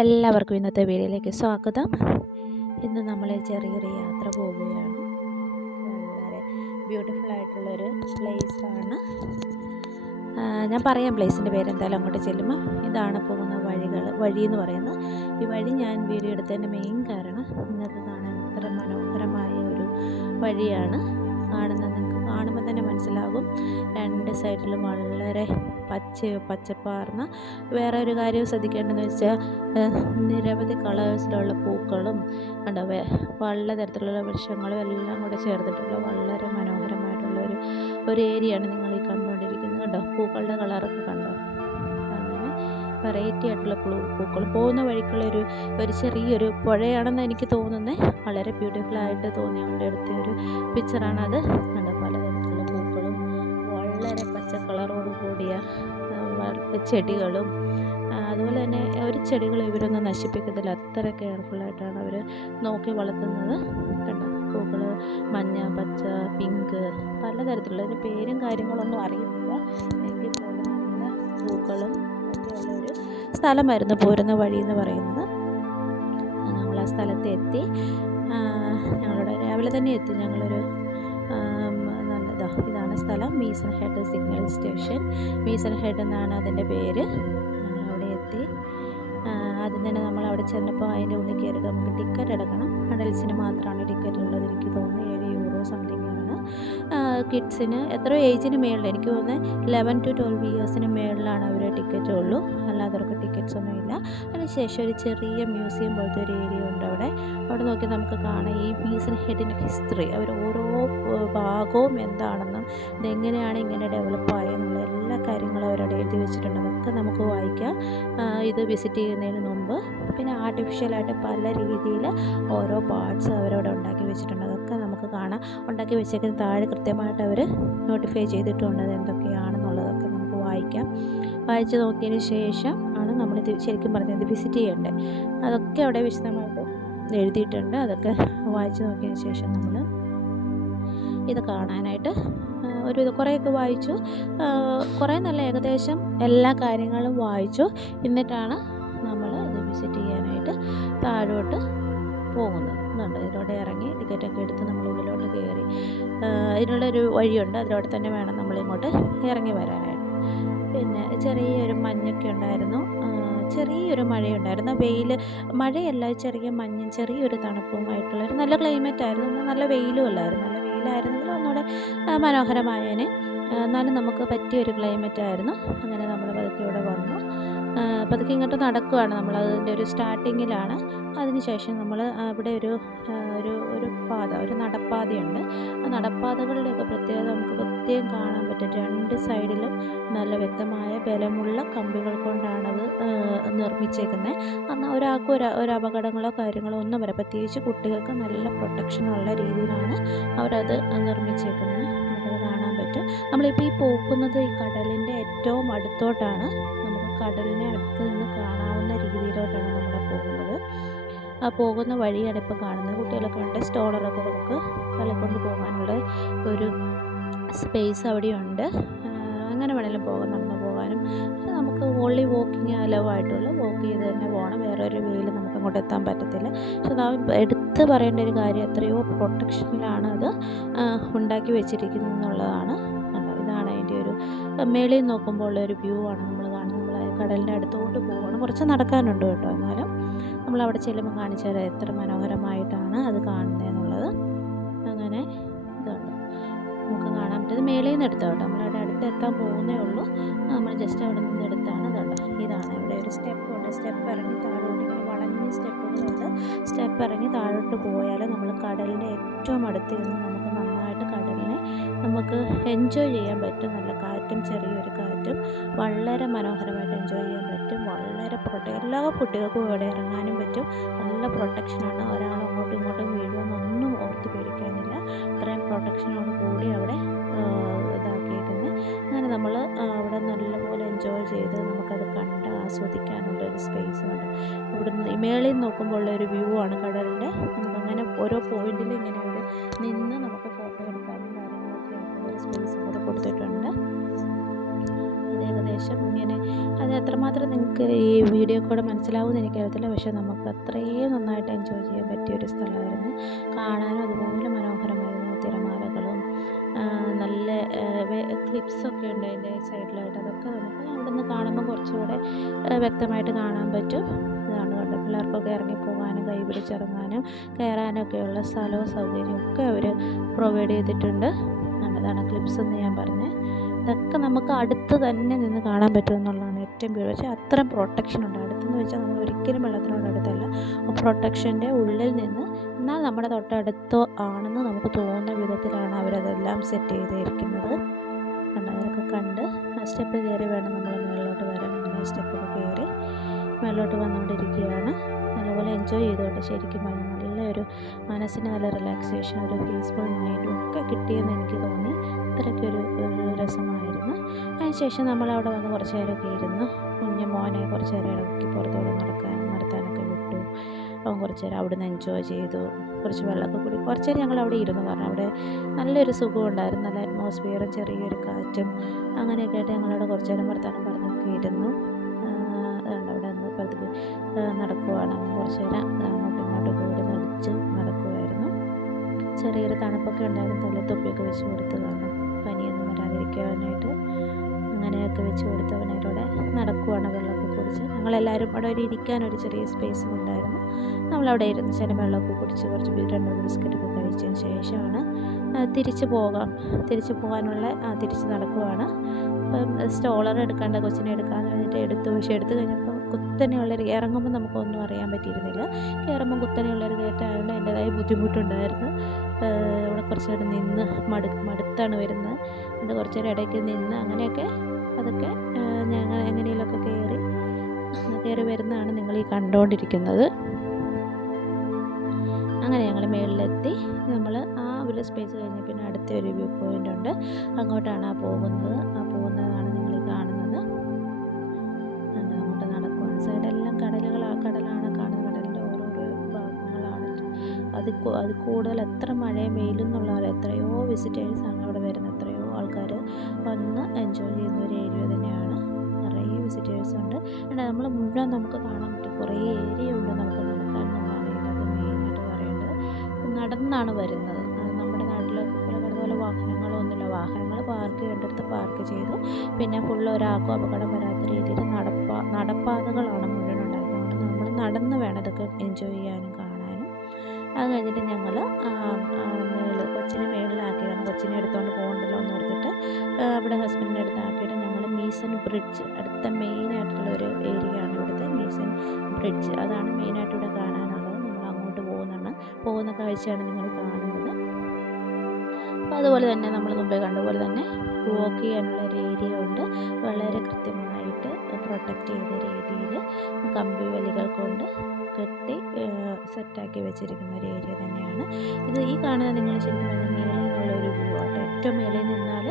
എല്ലാവർക്കും ഇന്നത്തെ വീഡിയോയിലേക്ക് സ്വാഗതം. ഇന്ന് നമ്മൾ ചെറിയൊരു യാത്ര പോവുകയാണ്. വളരെ ബ്യൂട്ടിഫുൾ ആയിട്ടുള്ളൊരു പ്ലേസാണ്. ഞാൻ പറയാം പ്ലേസിൻ്റെ പേര്. എന്തായാലും അങ്ങോട്ട് ചെല്ലുമ്പോൾ ഇതാണ് പോകുന്ന വഴി എന്ന് പറയുന്നത്. ഈ വഴി ഞാൻ വീഡിയോ എടുത്തതിൻ്റെ മെയിൻ കാരണം നിങ്ങൾക്ക് കാണാൻ ഇത്ര മനോഹരമായ ഒരു വഴിയാണ് കാണുന്നത്. നിങ്ങൾക്ക് കാണുമ്പോൾ തന്നെ മനസ്സിലാകും. രണ്ട് സൈഡിലും വളരെ പച്ചപ്പാർന്ന. വേറെ ഒരു കാര്യം ശ്രദ്ധിക്കേണ്ടതെന്ന് വെച്ചാൽ നിരവധി കളേഴ്സിലുള്ള പൂക്കളും ഉണ്ടാവേ, പല തരത്തിലുള്ള വൃക്ഷങ്ങളും എല്ലാം കൂടെ ചേർന്നിട്ടുള്ള വളരെ മനോഹരമായിട്ടുള്ള ഒരു ഏരിയയാണ് നിങ്ങൾ ഈ കണ്ടുകൊണ്ടിരിക്കുന്നത്. കണ്ടോ, പൂക്കളുടെ കളറൊക്കെ കണ്ടോ? അങ്ങനെ വെറൈറ്റി ആയിട്ടുള്ള പൂക്കൾ. പോകുന്ന വഴിക്കുള്ള ഒരു ചെറിയൊരു പുഴയാണെന്ന് എനിക്ക് തോന്നുന്നത്. വളരെ ബ്യൂട്ടിഫുള്ളായിട്ട് തോന്നിയുകൊണ്ട് എടുത്ത ഒരു പിക്ചറാണത്. കണ്ടോ, പലതരത്തിലുള്ള പൂക്കളും വളരെ പച്ച കളറോട് കൂടിയ ചെടികളും. അതുപോലെ തന്നെ ഒരു ചെടികൾ ഇവരൊന്നും നശിപ്പിക്കത്തില്ല. അത്ര കെയർഫുള്ളായിട്ടാണ് അവർ നോക്കി വളർത്തുന്നത്. കണ്ടോ, പൂക്കൾ മഞ്ഞ, പച്ച, പിങ്ക്, പലതരത്തിലുള്ള ഇതിൻ്റെ പേരും കാര്യങ്ങളൊന്നും അറിയില്ല. എങ്കിൽ പോലും നല്ല പൂക്കളും ഒക്കെയുള്ളൊരു സ്ഥലമായിരുന്നു പോരുന്ന വഴി എന്ന് പറയുന്നത്. ഞങ്ങൾ ആ സ്ഥലത്ത് എത്തി. ഞങ്ങളുടെ രാവിലെ തന്നെ എത്തി. ഞങ്ങളൊരു ഇതാണ് സ്ഥലം, Mason head signal station. Mason head എന്നാണ് അതിൻ്റെ പേര്. ഞങ്ങളവിടെ എത്തി. ആദ്യം തന്നെ നമ്മൾ അവിടെ ചെന്നപ്പോൾ അതിൻ്റെ ഉള്ളിൽ കയറിയിട്ട് നമുക്ക് ടിക്കറ്റ് എടുക്കണം. അഡൽസിന് മാത്രമാണ് ടിക്കറ്റ് ഉള്ളത്. എനിക്ക് തോന്നുന്നു €7 സംതിങ് ആണ്. കിഡ്സിന് എത്രയോ ഏജിന് മേളിൽ, എനിക്ക് തോന്നുന്നത് 11 to 12 ഇയേഴ്സിന് മേളിലാണ് അവർ ടിക്കറ്റ് ഉള്ളൂ. അല്ലാത്തവർക്ക് ടിക്കറ്റ്സ് ഒന്നുമില്ല. അതിനുശേഷം ഒരു ചെറിയ മ്യൂസിയം പോലത്തെ ഒരു ഏരിയ ഉണ്ട് അവിടെ നോക്കി നമുക്ക് കാണാം ഈ മീസൺ ഹെഡിൻ്റെ ഹിസ്റ്ററി. അവർ ഓരോ ഭാഗവും എന്താണെന്നും ഇതെങ്ങനെയാണ് ഇങ്ങനെ ഡെവലപ്പായെന്നുള്ള എല്ലാ കാര്യങ്ങളും അവരവിടെ എഴുതി വെച്ചിട്ടുണ്ട്. അതൊക്കെ നമുക്ക് വായിക്കാം ഇത് വിസിറ്റ് ചെയ്യുന്നതിന് മുമ്പ്. പിന്നെ ആർട്ടിഫിഷ്യലായിട്ട് പല രീതിയിൽ ഓരോ പാർട്സ് അവരവിടെ ഉണ്ടാക്കി വെച്ചിട്ടുണ്ട്. അതൊക്കെ നമുക്ക് കാണാം. ഉണ്ടാക്കി വെച്ചേക്കുന്ന താഴെ കൃത്യമായിട്ട് അവർ നോട്ടിഫൈ ചെയ്തിട്ടുണ്ട് അത് എന്തൊക്കെയാണെന്നുള്ളതൊക്കെ നമുക്ക് വായിക്കാം. വായിച്ച് നോക്കിയതിന് ശേഷം ആണ് നമ്മളിത് ശരിക്കും പറഞ്ഞത് വിസിറ്റ് ചെയ്യേണ്ടത്. അതൊക്കെ അവിടെ വിശദമായിട്ട് എഴുതിയിട്ടുണ്ട്. അതൊക്കെ വായിച്ച് നോക്കിയതിന് ശേഷം നമ്മൾ ഇത് കാണാനായിട്ട് കുറേയൊക്കെ വായിച്ചു. കുറേ നല്ല ഏകദേശം എല്ലാ കാര്യങ്ങളും വായിച്ചു. എന്നിട്ടാണ് നമ്മൾ ഇത് വിസിറ്റ് ചെയ്യാനായിട്ട് താഴോട്ട് പോകുന്നത്. ഇതിലൂടെ ഇറങ്ങി ടിക്കറ്റൊക്കെ എടുത്ത് നമ്മൾ ഉള്ളിലോട്ട് കയറി. ഇതിനുള്ളൊരു വഴിയുണ്ട്, അതിലൂടെ തന്നെ വേണം നമ്മളിങ്ങോട്ട് ഇറങ്ങി വരാനായിട്ട്. പിന്നെ ചെറിയൊരു മഞ്ഞൊക്കെ ഉണ്ടായിരുന്നു, ചെറിയൊരു മഴയുണ്ടായിരുന്നു. മഴയല്ല, ചെറിയ മഞ്ഞും ചെറിയൊരു തണുപ്പുമായിട്ടുള്ളൊരു നല്ല ക്ലൈമറ്റായിരുന്നു. നല്ല വെയിലും അല്ലായിരുന്നു. നല്ല വെയിലായിരുന്നെങ്കിൽ ഒന്നുകൂടെ മനോഹരമായേനെ. എന്നാലും നമുക്ക് പറ്റിയൊരു ക്ലൈമറ്റായിരുന്നു. അങ്ങനെ നമ്മൾ പതുക്കെ ഇവിടെ വന്നു. പതുക്കെ ഇങ്ങോട്ട് നടക്കുകയാണ്. നമ്മളതിൻ്റെ ഒരു സ്റ്റാർട്ടിങ്ങിലാണ്. അതിനുശേഷം നമ്മൾ അവിടെ ഒരു പാത, ഒരു നടപ്പാതയുണ്ട്. ആ നടപ്പാതകളുടെയൊക്കെ പ്രത്യേകത നമുക്ക് പ്രത്യേകം കാണാൻ പറ്റും. രണ്ട് സൈഡിലും നല്ല വ്യക്തമായ ബലമുള്ള കമ്പികൾ കൊണ്ടാണത് നിർമ്മിച്ചേക്കുന്നത്. കാരണം ഒരാൾക്ക് ഒരു അപകടങ്ങളോ കാര്യങ്ങളോ ഒന്നും വരാം. പ്രത്യേകിച്ച് കുട്ടികൾക്ക് നല്ല പ്രൊട്ടക്ഷനുള്ള രീതിയിലാണ് അവരത് നിർമ്മിച്ചേക്കുന്നത്. നമുക്കത് കാണാൻ പറ്റും. നമ്മളിപ്പോൾ ഈ പോകുന്നത് ഈ കടലിൻ്റെ ഏറ്റവും അടുത്തോട്ടാണ്. നമുക്ക് കടലിനെ അടുത്ത് നിന്ന് കാണാവുന്ന രീതിയിലോട്ടാണ് നമ്മൾ പോകുന്നത്. ആ പോകുന്ന വഴിയാണ് ഇപ്പോൾ കാണുന്നത്. കുട്ടികളൊക്കെ ഉണ്ട്, സ്റ്റോളറൊക്കെ നമുക്ക് തള്ളിക്കൊണ്ട് പോകാനുള്ള ഒരു സ്പേസ് അവിടെയുണ്ട്. അങ്ങനെ വേണമെങ്കിലും പോകാം, നടന്നു പോകാനും. നമുക്ക് ഓൺലി വാക്കിങ് അലവായിട്ടുള്ളൂ. വാക്ക് ചെയ്ത് തന്നെ പോകണം. വേറൊരു വേയിൽ നമുക്ക് അങ്ങോട്ട് എത്താൻ പറ്റത്തില്ല. പക്ഷെ എടുത്ത് പറയേണ്ട ഒരു കാര്യം, എത്രയോ പ്രൊട്ടക്ഷനിലാണ് അത് ഉണ്ടാക്കി വെച്ചിരിക്കുന്നത് എന്നുള്ളതാണ്. ഇതാണ് അതിൻ്റെ ഒരു മേളിൽ നോക്കുമ്പോൾ ഉള്ളൊരു വ്യൂ ആണ് നമ്മൾ കാണുന്നത്. നമ്മൾ കടലിൻ്റെ അടുത്തോട്ട് പോകണം. കുറച്ച് നടക്കാനുണ്ട് കേട്ടോ. എന്നാലും നമ്മളവിടെ ചെല്ലുമ്പോൾ കാണിച്ചു തരാം എത്ര മനോഹരമായിട്ടാണ് അത് കാണുന്നതെന്നുള്ളത്. അങ്ങനെ ഇതുണ്ട്, നമുക്ക് കാണാൻ പറ്റുന്നത് മേളിൽ നിന്ന് എടുത്താൽ കേട്ടോ. നമ്മളവിടെ അടുത്തെത്താൻ പോകുന്നേ ഉള്ളൂ. നമ്മൾ ജസ്റ്റ് അവിടെ നിന്ന് എടുത്താണ്. ഇതാണ് ഇവിടെ ഒരു സ്റ്റെപ്പുണ്ട്. സ്റ്റെപ്പ് ഇറങ്ങി താഴോട്ട്, ഇങ്ങനെ വളഞ്ഞ സ്റ്റെപ്പുകളുണ്ട്. സ്റ്റെപ്പ് ഇറങ്ങി താഴോട്ട് പോയാൽ നമ്മൾ കടലിൻ്റെ ഏറ്റവും അടുത്ത് നിന്ന് നമുക്ക് നന്നായിട്ട് കടലിനെ നമുക്ക് എൻജോയ് ചെയ്യാൻ പറ്റും. നല്ല കാറ്റും ചെറിയൊരു കാറ്റും വളരെ മനോഹരമായിട്ട് എൻജോയ് ചെയ്യാൻ പറ്റും. വളരെ എല്ലാ കുട്ടികൾക്കും ഇവിടെ ഇറങ്ങാനും പറ്റും. നല്ല പ്രൊട്ടക്ഷനാണ്. ഒരാൾ അങ്ങോട്ടും ഇങ്ങോട്ടും വീഴുമെന്നൊന്നും ഓർത്ത് പേടിക്കാനില്ല. അത്രയും പ്രൊട്ടക്ഷനോട് കൂടി അവിടെ ഇതാക്കിയേക്കുന്നത്. അങ്ങനെ നമ്മൾ അവിടെ നല്ലപോലെ എൻജോയ് ചെയ്ത് നമുക്കത് കണ്ട് ആസ്വദിക്കാനുള്ളൊരു സ്പേസ് ഉണ്ട്. ഇവിടുന്ന് മേളിൽ നോക്കുമ്പോൾ ഉള്ളൊരു വ്യൂ ആണ് കടലിൻ്റെ. നമുക്കങ്ങനെ ഓരോ പോയിന്റിലും ഇങ്ങനെ അവിടെ നിന്ന് നമുക്ക് ഫോട്ടോ എടുക്കാനും കാര്യങ്ങളൊക്കെ ഒരു സ്പേസ് കൂടെ കൊടുത്തിട്ടുണ്ട്. അത് ഏകദേശം ഇങ്ങനെ അത് എത്രമാത്രം നിങ്ങൾക്ക് ഈ വീഡിയോ കൂടെ മനസ്സിലാവുമെന്ന് എനിക്കറിയത്തില്ല. പക്ഷേ നമുക്ക് അത്രയും നന്നായിട്ട് എൻജോയ് ചെയ്യാൻ പറ്റിയൊരു സ്ഥലമായിരുന്നു. കാണാനും അതുപോലെ മനോഹരമായിരുന്നു. തിരമാലകളും നല്ല ക്ലിപ്സൊക്കെ ഉണ്ട് അതിൻ്റെ സൈഡിലായിട്ട്. അതൊക്കെ നമുക്ക് അവിടെ നിന്ന് കാണുമ്പോൾ കുറച്ചുകൂടെ വ്യക്തമായിട്ട് കാണാൻ പറ്റും. ഇതാണ് കണ്ടത്. പിള്ളേർക്കൊക്കെ ഇറങ്ങിപ്പോകാനും കൈ പിടിച്ചിറങ്ങാനും കയറാനൊക്കെയുള്ള സ്ഥലവും സൗകര്യവും ഒക്കെ അവർ പ്രൊവൈഡ് ചെയ്തിട്ടുണ്ട്. അതാണ് ക്ലിപ്സ് എന്ന് ഞാൻ പറഞ്ഞത്. ഇതൊക്കെ നമുക്ക് അടുത്ത് തന്നെ നിന്ന് കാണാൻ പറ്റുമെന്നുള്ളതാണ് ഏറ്റവും പ്യൂർ. പക്ഷേ അത്രയും പ്രൊട്ടക്ഷൻ ഉണ്ട്. അടുത്തെന്ന് വെച്ചാൽ നമ്മൾ ഒരിക്കലും വെള്ളത്തിനോട് അടുത്തല്ല. പ്രൊട്ടക്ഷൻ്റെ ഉള്ളിൽ നിന്ന് എന്നാൽ നമ്മുടെ തൊട്ടടുത്തോ ആണെന്ന് നമുക്ക് തോന്നുന്ന വിധത്തിലാണ് അവരതെല്ലാം സെറ്റ് ചെയ്തിരിക്കുന്നത്. അതൊക്കെ കണ്ട് സ്റ്റെപ്പ് കയറി വേണം നമ്മൾ മുകളിലോട്ട് വരാൻ. അങ്ങനെ സ്റ്റെപ്പൊക്കെ കയറി മുകളിലോട്ട് വന്നുകൊണ്ടിരിക്കുകയാണ്. നല്ലപോലെ എൻജോയ് ചെയ്തുകൊണ്ട് ശരിക്കും നല്ലൊരു മനസ്സിന് നല്ല റിലാക്സേഷൻ, ഒരു പീസ്ഫുൾ മൈൻഡും ഒക്കെ കിട്ടിയെന്ന് എനിക്ക് തോന്നി. അത്രയ്ക്കൊരു രസമായിരുന്നു. അതിനുശേഷം നമ്മളവിടെ വന്ന് കുറച്ച് നേരമൊക്കെ ഇരുന്ന് കുഞ്ഞു മോനെ കുറച്ച് നേരം ഇടയ്ക്ക് പുറത്തോടെ നടത്താനൊക്കെ വിട്ടു. അവൻ കുറച്ച് നേരം അവിടെ നിന്ന് എൻജോയ് ചെയ്തു. കുറച്ച് വെള്ളമൊക്കെ കുടി കുറച്ച് നേരം ഞങ്ങൾ അവിടെ ഇരുന്നു. കാരണം അവിടെ നല്ലൊരു സുഖമുണ്ടായിരുന്നു. നല്ല അറ്റ്മോസ്ഫിയറും ചെറിയൊരു കാറ്റും അങ്ങനെയൊക്കെ ആയിട്ട് ഞങ്ങളവിടെ കുറച്ച് നേരം വർത്താനം പറഞ്ഞൊക്കെ ഇരുന്നു. അതുകൊണ്ട് അവിടെ നിന്ന് പതുക്കെ നടക്കുവാണ്. കുറച്ച് നേരം അങ്ങോട്ടും ഇങ്ങോട്ടും കൂടി നടിച്ച് നടക്കുമായിരുന്നു. ചെറിയൊരു തണുപ്പൊക്കെ ഉണ്ടായിരുന്നു. തലത്തൊപ്പിയൊക്കെ വെച്ച് കൊടുത്ത് കാരണം പനിയൊന്നും വരാതിരിക്കാനായിട്ട് അങ്ങനെയൊക്കെ വെച്ച് കൊടുത്തവനോടെ നടക്കുവാണ്. വെള്ളമൊക്കെ കുടിച്ച് ഞങ്ങളെല്ലാവരും അവിടെ ഒരു ഇരിക്കാനൊരു ചെറിയ സ്പേസും ഉണ്ടായിരുന്നു. നമ്മളവിടെ ഇരുന്ന് ചില വെള്ളമൊക്കെ കുടിച്ച് കുറച്ച് 2-3 ബിസ്ക്കറ്റൊക്കെ കഴിച്ചതിന് ശേഷമാണ് തിരിച്ച് പോകാനുള്ള തിരിച്ച് നടക്കുവാണ്. സ്റ്റോളർ എടുക്കേണ്ട കൊച്ചിനെ എടുക്കാമെന്ന് പറഞ്ഞിട്ട് എടുത്തു. പക്ഷേ എടുത്തു കഴിഞ്ഞപ്പോൾ കുത്തനെയുള്ളൊരു ഇറങ്ങുമ്പോൾ നമുക്കൊന്നും അറിയാൻ പറ്റിയിരുന്നില്ല. കയറുമ്പോൾ കുത്തനെയുള്ളൊരു കയറ്റമായതുകൊണ്ട് അതിൻ്റേതായ ബുദ്ധിമുട്ടുണ്ടായിരുന്നു. അവിടെ കുറച്ച് നേരം നിന്ന് മടുത്താണ് വരുന്നത്. എന്നിട്ട് കുറച്ച് നേരം ഇടയ്ക്ക് നിന്ന് അങ്ങനെയൊക്കെ അതൊക്കെ ഞങ്ങൾ എങ്ങനെയെങ്കിലുമൊക്കെ കയറി വരുന്നതാണ് നിങ്ങളീ കണ്ടുകൊണ്ടിരിക്കുന്നത്. അങ്ങനെ ഞങ്ങൾ മുകളിലെത്തി. നമ്മൾ ആ ഒരു സ്പേസ് കഴിഞ്ഞ് പിന്നെ അടുത്ത ഒരു വ്യൂ പോയിൻ്റ് ഉണ്ട്. അങ്ങോട്ടാണ് പോകുന്നതാണ് നിങ്ങൾ കാണുന്നത്. അങ്ങോട്ട് നടക്കുവാണ്. സൈഡെല്ലാം കടലാണ് കാണുന്നത്. കടലിൻ്റെ ഓരോരോ ഭാഗങ്ങളാണ്. അത് കൂടുതൽ എത്ര മഴയും വെയിലും എന്നുള്ളവർ എത്രയോ വിസിറ്റേഴ്സാണ് അവിടെ വരുന്നത്. എത്രയോ ആൾക്കാർ വന്ന് എൻജോയ് ചെയ്യുന്ന ഒരു ഏരിയ തന്നെയാണ്. നിറയെ വിസിറ്റേഴ്സുണ്ട്. നമ്മൾ മുഴുവൻ നമുക്ക് കാണാൻ പറ്റും. കുറേ ഏരിയ ഉണ്ട് നമുക്ക് നടക്കാൻ എന്നുള്ളതാണ് ഇതിനകത്ത് മെയിനായിട്ട് പറയേണ്ടത്. നടന്നാണ് വരുന്നത്. നമ്മുടെ നാട്ടിലൊക്കെ പോലെ വാഹനങ്ങളൊന്നുമില്ല. വാഹനങ്ങൾ പാർക്ക് ചെയ്യേണ്ടടുത്ത് പാർക്ക് ചെയ്തു. പിന്നെ ഫുള്ള് ഒരാൾക്കും അപകടം വരാത്ത രീതിയിൽ നടപ്പാതകളാണ് മുഴുവൻ ഉണ്ടായിരുന്നത്. നമ്മൾ നടന്ന് വേണം ഇതൊക്കെ എൻജോയ് ചെയ്യാനും കാണാനും. അത് കഴിഞ്ഞിട്ട് ഞങ്ങൾ കൊച്ചിനെ മേളിലാക്കിയാണ്. കൊച്ചിനെ എടുത്തുകൊണ്ട് പോകണ്ടല്ലോ എന്ന് ഓർത്തിട്ട് അവിടെ ഹസ്ബൻഡിൻ്റെ അടുത്താക്കിയിട്ട് ഞങ്ങൾ മീസൺ ബ്രിഡ്ജ്, അടുത്ത മെയിനായിട്ടുള്ള ഒരു ഏരിയയാണ് ഇവിടുത്തെ മീസൺ ബ്രിഡ്ജ്. അതാണ് മെയിനായിട്ട് ഇവിടെ കാണാനുള്ളത്. നമ്മൾ അങ്ങോട്ട് പോകുന്ന കാഴ്ചയാണ് നിങ്ങൾ കാണുന്നത്. അപ്പോൾ അതുപോലെ തന്നെ നമ്മൾ മുമ്പേ കണ്ടപോലെ തന്നെ വാക്ക് ചെയ്യാനുള്ള ഒരു ഏരിയ ഉണ്ട്. വളരെ കൃത്യമായിട്ട് പ്രൊട്ടക്റ്റ് ചെയ്ത രീതിയിൽ കമ്പി വലികൾ കൊണ്ട് കെട്ടി സെറ്റാക്കി വെച്ചിരിക്കുന്ന ഒരു ഏരിയ തന്നെയാണ് ഇത്. ഈ കാണുന്നത് നിങ്ങൾ ശരിക്കും പറഞ്ഞാൽ മേളിൽ നിന്നുള്ളൊരു വ്യൂ ആട്ടോ. ഏറ്റവും മേളിൽ നിന്നാൽ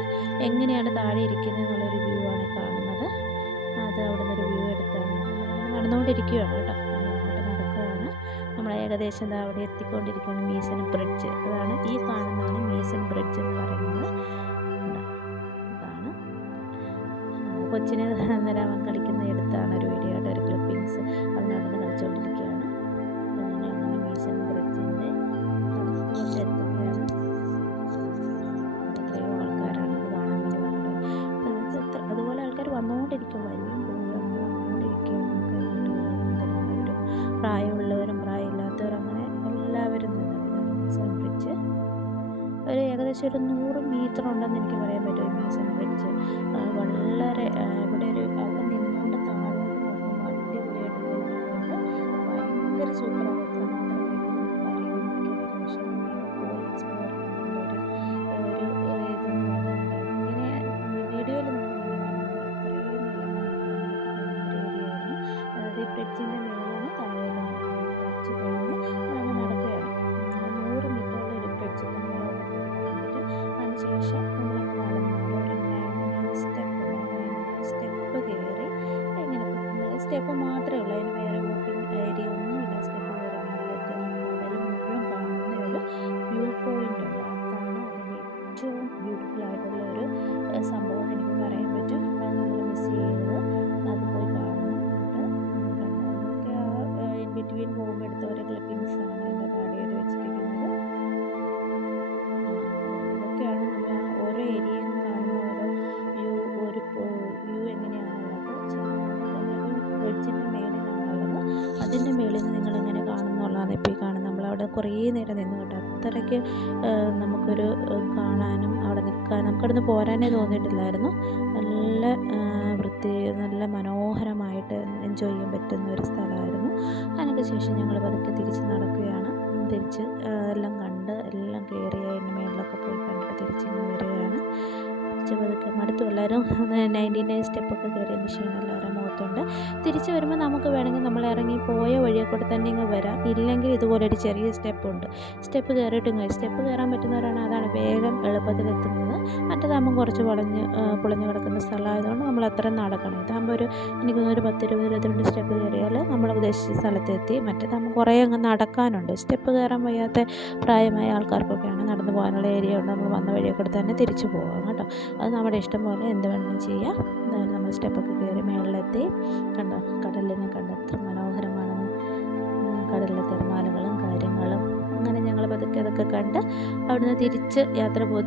എങ്ങനെയാണ് താഴെ ഇരിക്കുന്നത് എന്നുള്ളൊരു വ്യൂ ആണ് കാണുന്നത്. അത് അവിടെ നിന്നൊരു വ്യൂ എടുത്താണ് നടന്നുകൊണ്ടിരിക്കുകയാണ് കേട്ടോ. അങ്ങോട്ട് നടക്കുകയാണ്. നമ്മൾ ഏകദേശം അവിടെ എത്തിക്കൊണ്ടിരിക്കുകയാണ്. മീസൺ ബ്രിഡ്ജ്, അതാണ് ഈ കാണുന്നതാണ് മീസൺ ബ്രിഡ്ജ് എന്ന് പറയുന്നത്. ഇതാണ് കൊച്ചിന് അന്നേരം അവൻ കളിക്കുന്ന എടുത്താണ് ഒരു വീഡിയോ ആയിട്ട് ഒരു ക്ലിപ്പിങ്സ് അതിനവിടെ നിന്ന് കളിച്ചുകൊണ്ടിരിക്കുകയാണ്. ഞങ്ങളങ്ങനെ മീസൺ ബ്രിഡ്ജിൻ്റെ അടുത്ത് എത്തുകയാണ്. എത്രയോ ആൾക്കാരാണ് അത് കാണാൻ വേണ്ടി വന്നത്. അതുപോലെ ആൾക്കാർ വന്നുകൊണ്ടിരിക്കും. പ്രായമുള്ളവരും പ്രായമില്ലാത്തവരും അങ്ങനെ എല്ലാവരും മീസൺ ബ്രിഡ്ജ് ഒരു ഏകദേശം ഒരു 100 മീറ്റർ ഉണ്ടെന്ന് എനിക്ക് പറയാൻ പറ്റും. മീസൺ ബ്രിഡ്ജ് വളരെ ഇവിടെ അവിടെ നിന്നുകൊണ്ട് താഴോട്ട് നോക്കുമ്പോൾ അടിപൊളിയായിട്ട് തോന്നുന്നുണ്ട്. ഭയങ്കര സൂപ്പറാണ്. എത്രമാത്രം പറയുന്നത് പക്ഷേ പോയി എക്സ്പ്ലോർ ചെയ്യുന്നൊരു ഇതെന്ന് പറയുന്നത് ഇങ്ങനെ വീഡിയോയിൽ അത്രയും നല്ല ഏരിയയായിരുന്നു. അതായത് ഈ ബ്രിഡ്ജിൻ്റെ മേലാണ് താഴോട്ട് ബ്രിഡ്ജ് കഴിഞ്ഞ് അങ്ങ് നടക്കുകയാണ്. 100 മീറ്ററുള്ള ഒരു ബ്രിഡ്ജ് അതിനുശേഷം നമ്മളങ്ങ് നടന്നാൽ ഒരു 9 സ്റ്റെപ്പ് കയറി എങ്ങനെ സ്റ്റെപ്പ് മാത്രമേ ഉള്ളൂ. അതിന് വേറെ വാക്കിംഗ് ഏരിയ ഒന്നുമില്ല. സ്റ്റെപ്പ് കയറി കടൽ മുഴുവൻ കാണുന്ന ഒരു വ്യൂ പോയിൻ്റ് ഉണ്ട്. അതാണ് അതിൻ്റെ ഏറ്റവും ബ്യൂട്ടിഫുൾ ആയിട്ടുള്ള ഒരു സംഭവം എനിക്ക് പറയാൻ പറ്റും. അത് നമ്മൾ മിസ് ബിറ്റ്വീൻ ഹോം എടുത്ത ഓരോ ക്ലിപ്പിങ്സാണ് എൻ്റെ താഴെയായിട്ട് വെച്ചിരിക്കുന്നത്. ഇതൊക്കെയാണ് നമ്മൾ ആ ഓരോ ഏരിയയിൽ നിന്ന് കാണുന്ന ഓരോ വ്യൂ എങ്ങനെയാണുള്ളത്. നമ്മളിപ്പം ബ്രിഡ്ജിൻ്റെ മേളിലാണുള്ളത്. അതിൻ്റെ മേളിൽ നിന്ന് നിങ്ങളിങ്ങനെ കാണുന്നുള്ളതാണ് ഇപ്പോൾ ഈ കാണുന്നത്. നമ്മളവിടെ കുറേ നേരം നിന്ന് കേട്ടോ. അത്രയ്ക്ക് നമുക്കൊരു കാണാനും അവിടെ നിൽക്കാനും നമുക്കവിടുന്ന് പോരാനേ തോന്നിയിട്ടില്ലായിരുന്നു. നല്ല നല്ല മനോഹരമായിട്ട് എൻജോയ് ചെയ്യാൻ പറ്റുന്ന ഒരു സ്ഥലമായിരുന്നു. അതിനൊക്കെ ശേഷം ഞങ്ങൾ പതുക്കെ തിരിച്ച് നടക്കുകയാണ്. തിരിച്ച് എല്ലാം കണ്ട് എല്ലാം കയറി അതിൻ്റെ മേളിലൊക്കെ പോയി കണ്ടിട്ട് തിരിച്ചിങ്ങനെ വരികയാണ്. തിരിച്ച് പതുക്കെ മടുത്തു. എല്ലാവരും 99 സ്റ്റെപ്പൊക്കെ കയറിയതിന് ക്ഷീണം എല്ലാവരും മുഖത്തുണ്ട്. തിരിച്ച് വരുമ്പോൾ നമുക്ക് വേണമെങ്കിൽ നമ്മൾ ഇറങ്ങി പോയ വഴിയെ കൂടെ തന്നെ ഇങ്ങ് വരാം. ഇല്ലെങ്കിൽ ഇതുപോലൊരു ചെറിയ സ്റ്റെപ്പുണ്ട്. സ്റ്റെപ്പ് കയറിയിട്ടും സ്റ്റെപ്പ് കയറാൻ പറ്റുന്നവരാണ് അതാണ് വേഗം എളുപ്പത്തിലെത്തുന്നത്. മറ്റേതാകുമ്പം കുറച്ച് പൊളിഞ്ഞ് കിടക്കുന്ന സ്ഥലമായതുകൊണ്ട് നമ്മൾ അത്ര നടക്കണം. ഇതാകുമ്പോൾ എനിക്ക് തോന്നുന്നു ഒരു 10, 20, 22 സ്റ്റെപ്പ് കയറിയാൽ നമ്മൾ ഉദ്ദേശിച്ച സ്ഥലത്തെത്തി. മറ്റേതാകുമ്പോൾ കുറേ അങ്ങ് നടക്കാനുണ്ട്. സ്റ്റെപ്പ് കയറാൻ വയ്യാത്ത പ്രായമായ ആൾക്കാർക്കൊക്കെയാണ് നടന്നു പോകാനുള്ള ഏരിയ ഉണ്ട്. നമ്മൾ വന്ന വഴിയെ കൂടെ തന്നെ തിരിച്ചു പോകാം കേട്ടോ. അത് നമ്മുടെ ഇഷ്ടം പോലെ എന്ത് വേണമെങ്കിലും ചെയ്യാം. അതായത് നമ്മൾ സ്റ്റെപ്പൊക്കെ കയറി മേളിലെത്തി. കണ്ടോ കടലിനെ കണ്ടോ എത്ര മനോഹരമാണെന്ന്. കടലിലെ തിരമാലകളും കാര്യങ്ങളും അങ്ങനെ ഞങ്ങൾ പതുക്കെ അതൊക്കെ കണ്ട് അവിടുന്ന്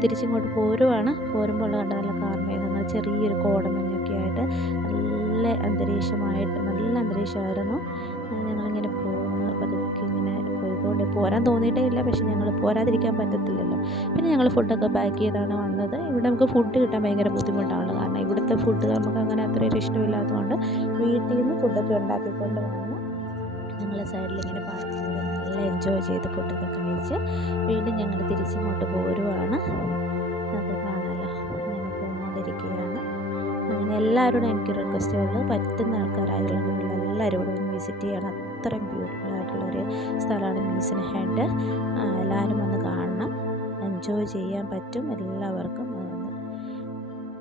തിരിച്ചിങ്ങോട്ട് പോരുവാണ്. പോരുമ്പോൾ കണ്ട നല്ല കാർമേഘങ്ങൾ, ചെറിയൊരു കോടമഞ്ഞൊക്കെ ആയിട്ട് നല്ല അന്തരീക്ഷമായിരുന്നു. ഞങ്ങളിങ്ങനെ പോകുന്നു പതുക്കെ ഇങ്ങനെ പോയിക്കൊണ്ട് പോരാൻ തോന്നിയിട്ടേ ഇല്ല. പക്ഷെ ഞങ്ങൾ പോരാതിരിക്കാൻ പറ്റത്തില്ലല്ലോ. പിന്നെ ഞങ്ങൾ ഫുഡൊക്കെ പാക്ക് ചെയ്താണ് വന്നത്. ഇവിടെ നമുക്ക് ഫുഡ് കിട്ടാൻ ഭയങ്കര ബുദ്ധിമുട്ടാണ്. കാരണം ഇവിടുത്തെ ഫുഡ് നമുക്ക് അങ്ങനെ അത്രയൊരു ഇഷ്ടമില്ലാത്തതുകൊണ്ട് വീട്ടിൽ നിന്ന് ഫുഡൊക്കെ ഉണ്ടാക്കിക്കൊണ്ട് വന്നു. ഞങ്ങൾ സൈഡിലിങ്ങനെ പാർക്ക് ചെയ്ത് നല്ല എൻജോയ് ചെയ്ത് ഫുഡൊക്കെ കഴിച്ച് വീണ്ടും ഞങ്ങൾ തിരിച്ചിങ്ങോട്ട് പോരുവാണ്. അതൊക്കെ കാണാമല്ലോ. ഞങ്ങൾ പോന്നുകൊണ്ടിരിക്കുകയാണ്. അങ്ങനെ എല്ലാവരോടും എനിക്ക് റിക്വസ്റ്റ് ഉള്ളൂ, പറ്റുന്ന ആൾക്കാരായിട്ടുള്ള എല്ലാവരും ഇവിടെ ഒന്ന് വിസിറ്റ് ചെയ്യണം. അത്രയും ബ്യൂട്ടിഫുൾ ആയിട്ടുള്ളൊരു സ്ഥലമാണ് മീസൺ ഹെഡ്. എല്ലാവരും വന്ന് കാണണം. എൻജോയ് ചെയ്യാൻ പറ്റും എല്ലാവർക്കും.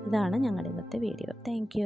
ഇതാണ് ഞങ്ങളുടെ ഇന്നത്തെ വീഡിയോ. Thank you.